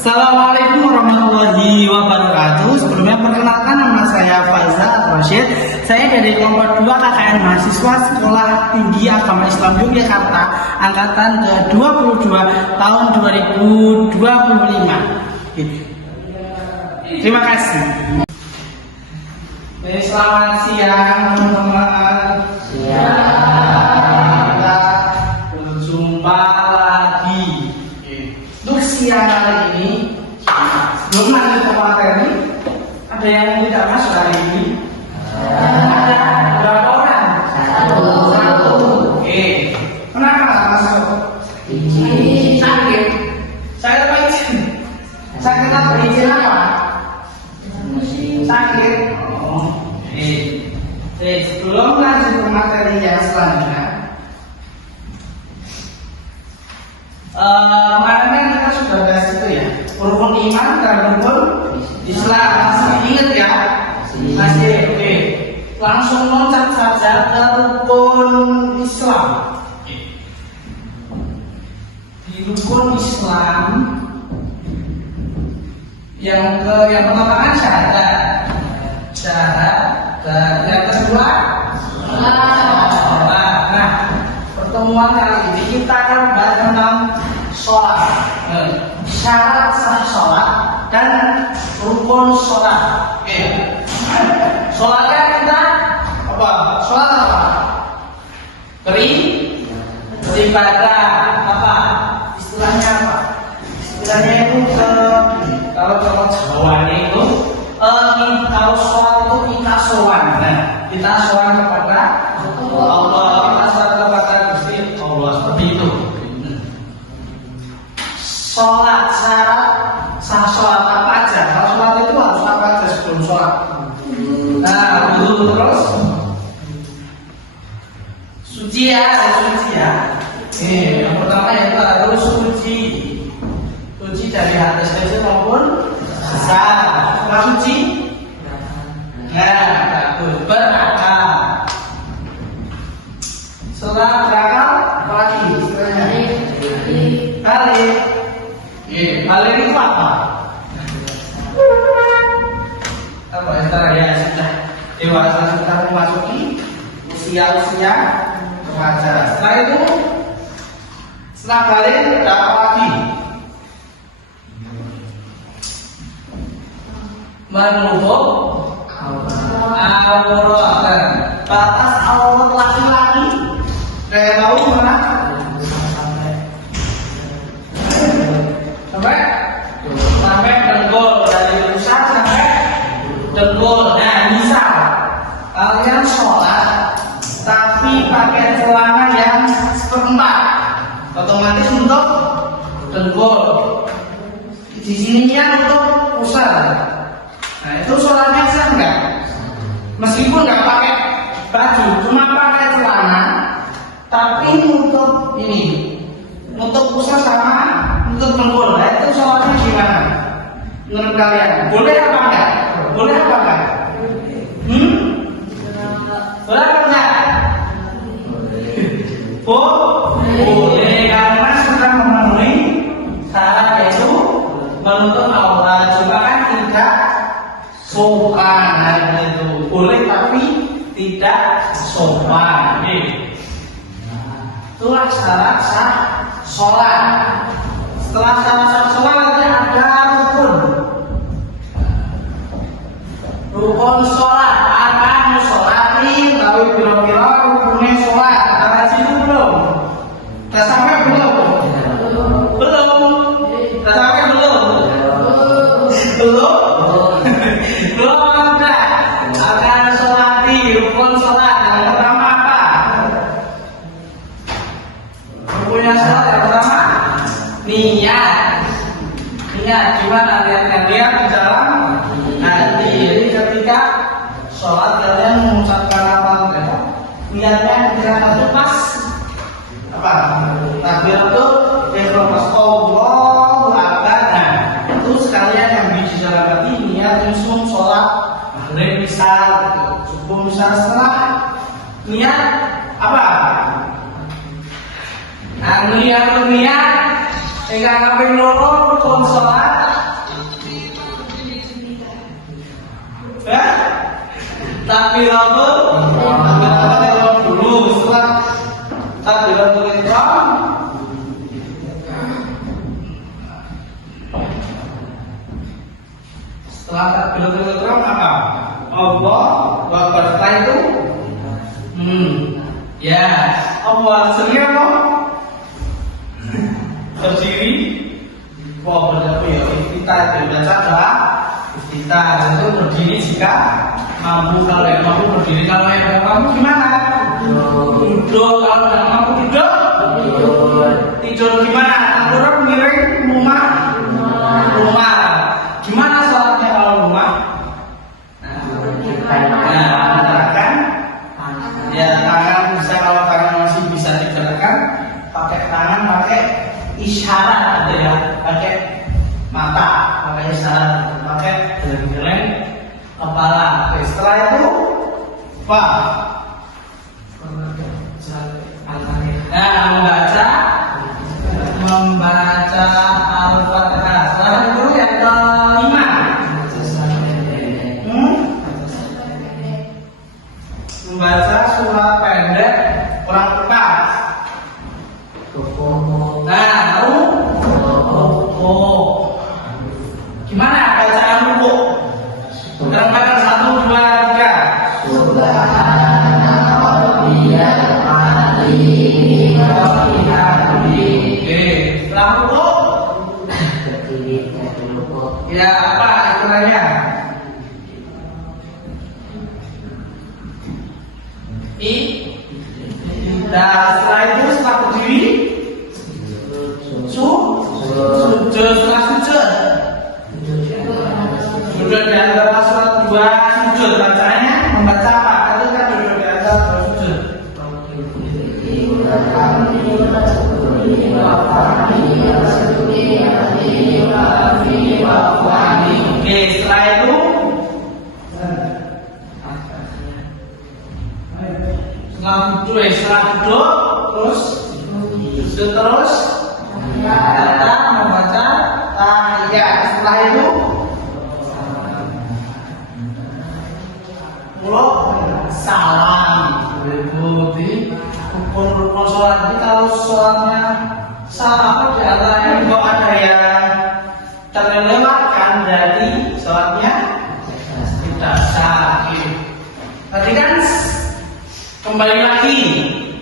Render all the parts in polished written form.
Assalamualaikum warahmatullahi wabarakatuh. Sebelumnya perkenalkan, nama saya Faizal Rashid. Saya dari kelompok 2 KKN mahasiswa Sekolah Tinggi Agama Islam Yogyakarta angkatan ke-22 tahun 2025. Terima kasih. Selamat siang teman-teman. Kita berjumpa lagi. Untuk siang hari ini, sebelum lanjut ke materi, ada yang tidak masuk hari ini? Ada berapa orang? Satu. Oke. Kenapa nggak masuk? Sakit. Sakit apa izin? Sakit apa izin apa? Sakit. Sebelum lanjut ke materi yang selanjutnya, kemarin kan kita sudah bahas itu ya, rukun iman dan rukun Islam. Masih ingat ya? Masih. Oke. Langsung loncat saja ke rukun Islam. Di rukun Islam yang pertama kan syahadat. Dan yang kedua sholat. Nah, pertemuan kali ini kita akan bahas tentang sholat, syarat sah sholat dan rukun sholat. Oke. Sholatnya kita apa? Sholat apa? Beribadah. Apa? Istilahnya apa? Istilahnya itu kalau Jawanya itu kalau sholat itu kita sowan. Nah, kita sowan kepada Allah, kita sowan kepada Gusti Allah, seperti itu. Sholat, syarat sah sholat apa aja? Kalau sholat itu harus apa aja sebelum sholat? Nah, wudu, terus suci ya, yang pertama yaitu harus suci dari hadis kecil maupun besar. Nah, suci, berakal. Setelah berakal, apa lagi? Balik. Balik itu apa? Apa ya, sudah dewasa, sudah memasuki usia remaja. Setelah itu, setelah balik ada apa lagi? Menutup aurat. Batas aurat laki-laki saya tahu mana? Sampai dengkul, dari pusat sampai dengkul. Nah, misal kalian sholat tapi pakai celana yang seperempat, otomatis untuk dengkul. Di sininya untuk pusat. Nah, itu sholatnya sah enggak? Meskipun nggak pakai baju, cuma pakai celana, tapi nutup ini, nutup pusat sama nutup dengkul. Nah, itu sholatnya gimana? Menurut kalian, boleh apa enggak? Boleh apa enggak? Boleh apa enggak? Boleh, karena sudah memenuhi syarat yaitu menutup aurat. Cuma kan tidak sopan, itu boleh tapi tidak sopan. Itulah syarat sah sholat. Setelah syarat sah sholat ada rukun sholat. Akan sholatin, tahu kira-kira rukunnya sholat. Ada situ belum? Sudah sampai belum? Belum. Sudah sampai belum? Belum. Akan sholati, rukun sholat. Yang pertama apa? Rukunnya sholat yang pertama niat. Gimana lihat di dalam hati. Jadi ketika sholat kalian mengucapkan apa? Niatnya ketika satu pas apa? Takbiratul ihram, Allahu Akbar. Nah, itu sekalian yang di dalam hati niat langsung sholat maghrib misal, subuh misal. Setelah niat apa? Niat ingkang kaping 2 rukun salat takbiratul dulu. Setelah takbiratul ihram, apa? Allahu Akbar. Setelah itu ya, Allah sendiri apa? Berdiri. Wah, berapa ya? Kita baca doa. Kita itu berdiri jika mampu. Kalau yang mampu berdiri, kalau yang nggak mampu gimana? Duduk. Kalau nggak mampu duduk, tidur gimana? Tidur miring rumah. Gimana sholatnya kalau rumah? Gerakan. Ya, tangan bisa, kalau tangan masih bisa digerakkan, pakai tangan, pakai isyarat, gitu ya, pakai mata, pakai isyarat, pakai geleng-geleng kepala. Oke, setelah itu apa? Membaca Al-Fatihah. Setelah itu yang kelima, membaca surah pendek kurang tepat. Gimana bacaan ruku? Kadang-kadang 1, 2, 3. Setelah ruku, ya apa istilahnya? Setelah itu, setelah berdiri, sujud. Setelah sujud, duduk di antara sholat 2 sujud. Bacanya membaca apa? Tadi kan duduk di antara 2 sujud. Oke, setelah itu setelah duduk terus kita membaca tahiyat. Setelah itu salam. Di rukun sholat ini, kalau sholatnya salah di antaranya kalau ada yang terlewatkan, berarti sholatnya tidak sah. Tadi kan kembali lagi,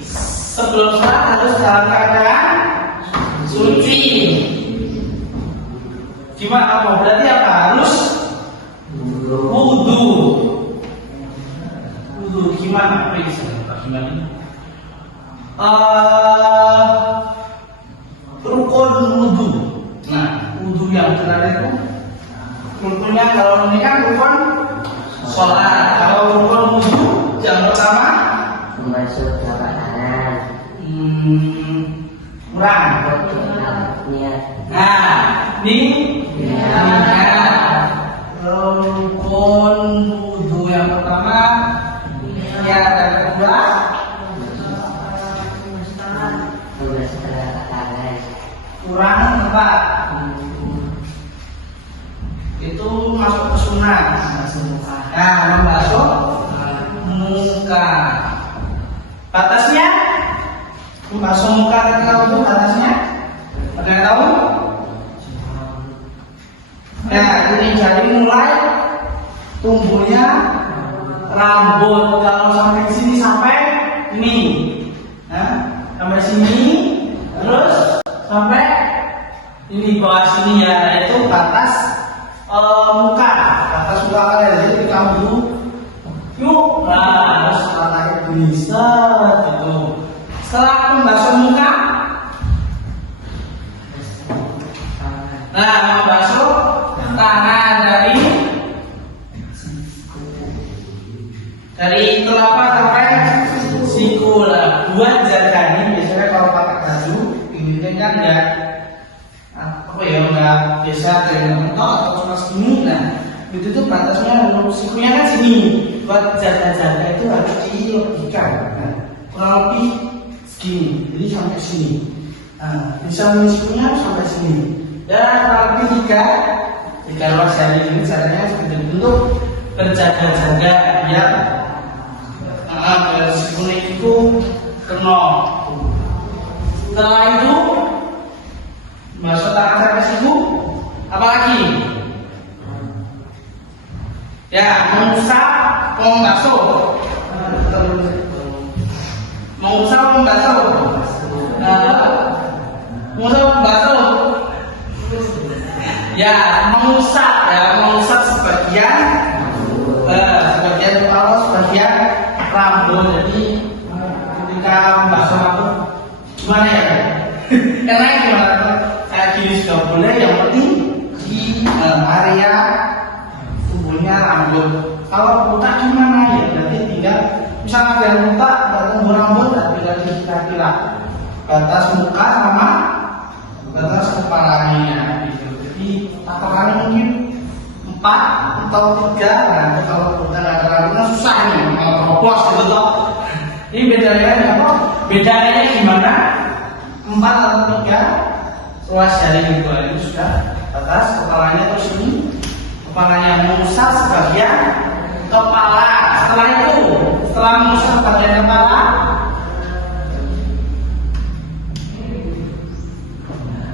sebelum sholat harus dalam keadaan suci. Gimana? Berarti apa? Harus wudu. Gimana? Gimana? Rukun wudu. Nah, wudu yang benar itu rukunnya, kalau ini kan rukun sholat. Kalau rukun wudu yang pertama membasuh telapak tangan. Kurang. Nah, ini rukun wudu yang pertama. Ya, dan kedua Membasuh telapak tangan. kurang tepat. Itu masuk ke sunnah. Nah, membasuh muka. Batasnya membasuh muka ketika wudu, batasnya ada yang tahu? Nah, ini jadi mulai tumbuhnya rambut. Kalau sampai sini, sampai ini, nah, sampai sini, terus sampai ini bawah sini ya. Nah, itu batas muka. Batas muka kalian. Jadi ketika wudu, yuk, nah, harus matanya bisa gitu. Setelah membasuh muka, nah, membasuh tangan dari telapak sampai siku lah. Buat jaga ini biasanya kalau pakai baju ini kan enggak apa ya, enggak biasa kayak mentok atau cuma segini. Nah, itu tuh batasnya sikunya kan sini. Buat jaga-jaga itu harus dilebihkan. Nah, kurang lebih segini, jadi sampai sini. Nah, bisa sikunya sampai sini. Ya, kurang lebih 3 ruas jari ini caranya seperti untuk berjaga-jaga biar garis kuning itu kena. Setelah itu masuk tangan saya ke situ. Apa lagi? Ya, mengusap, membasuh. Mengusap, membasuh. Mengusap, membasuh. Ya, mengusap sebagian kepala, sebagian rambut. Jadi ketika membasuh rambut, gimana ya? Karena gimana? Kayak gini sudah boleh, yang penting di area tubuhnya rambut. Kalau botak gimana ya? Berarti tinggal misalnya ada botak, ada tumbuh rambut, dan tinggal dikira-kira batas muka sama batas kepalanya. Gitu. Jadi patokannya mungkin 4 atau 3. Nah, kalau botak ada rambutnya susah nih, kalau terobos gitu toh. Ini bedanya apa? Bedanya gimana? 4 atau 3 ruas jari itu sudah batas kepalanya terus ini. Kepalanya mengusap sebagian kepala. Setelah itu, setelah mengusap sebagian kepala,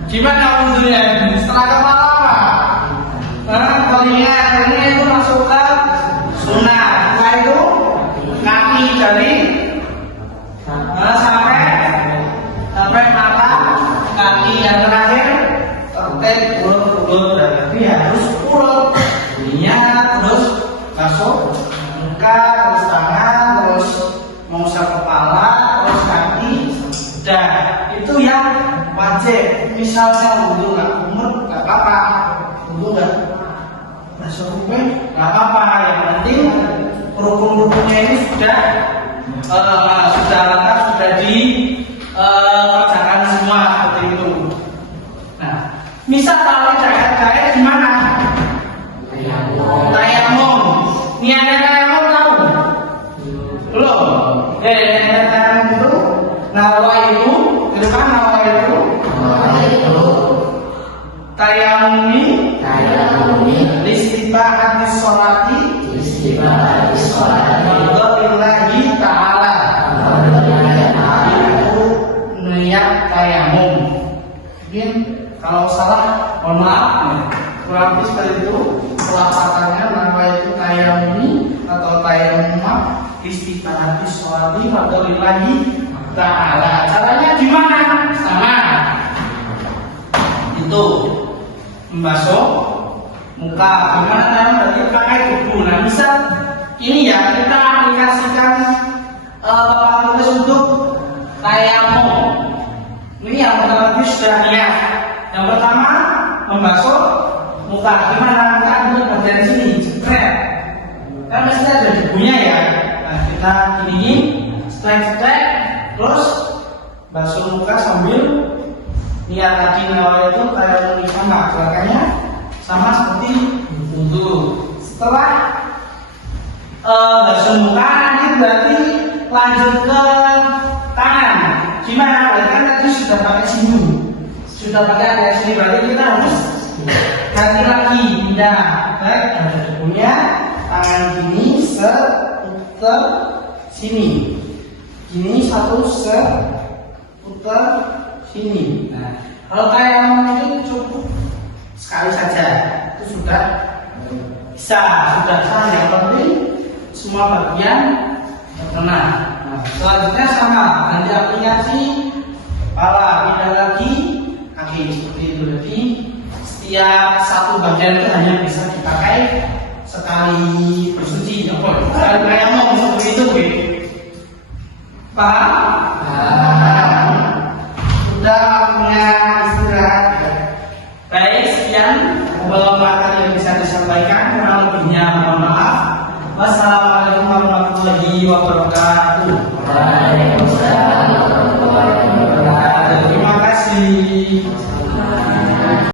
gimana wudhunya? Setelah kepala apa? Telinga itu masuk ke sunnah. Setelah itu kaki dari sampai mata kaki yang terakhir terkait urut-urut, berarti harus urut niat, terus masuk muka, terus tangan, terus mengusap kepala, terus kaki. Dan itu yang wajib. Misalnya wudhu nggak umur nggak apa-apa, wudhu nggak masuk kuping nggak apa-apa. Yang penting rukun-rukunnya ini sudah lengkap, sudah dikerjakan semua seperti itu. Nah, misal kalau jahit gimana? Tayamum. Niatnya tayamum tahu? Belum? Tayamum itu nawaitu, itu kan nawaitu. Tayamumi listibahati sholati Alhamdulillahi ta'ala. Itu niat tayamum. Mungkin kalau salah mohon maaf, kurang lebih seperti itu pelafalannya. Nama itu tayamumi atau tayamumah listibahati sholati Alhamdulillahi ta'ala. Caranya gimana? Sama itu membasuh muka. Gimana caranya? Berarti pakai tubuh. Nah, misal ini ya, kita aplikasikan tulis untuk tayamum. Ini yang pertama sudah niat. Yang pertama membasuh muka. Gimana? Kita ambil bagian sini, jepret. Kan mesti ada debunya ya. Nah, kita gini, strek-strek, terus basuh muka sambil niat tadi nawai itu tayamum sama. Gerakannya sama seperti wudhu. Setelah basuh muka nanti berarti lanjut ke tangan. Gimana? Berarti kan tadi sudah pakai sini, sudah pakai area sini, berarti kita harus ganti lagi, pindah. Baik, ada debunya. Tangan gini seputar sini, gini satu seputar sini. Nah, kalau tayamum itu cukup sekali saja, itu sudah bisa, sudah sah. Yang penting semua bagian terkena. Nah, selanjutnya sama, nanti aplikasi kepala, pindah lagi kaki seperti itu. Jadi setiap satu bagian itu hanya bisa dipakai sekali bersuci, sekali tayamum seperti itu, paham? Sudah punya istirahat. Baik, sekian materi yang bisa disampaikan. Kurang lebihnya mohon maaf. Wassalamualaikum warahmatullahi wabarakatuh. Waalaikumsalam warahmatullahi wabarakatuh. Terima kasih.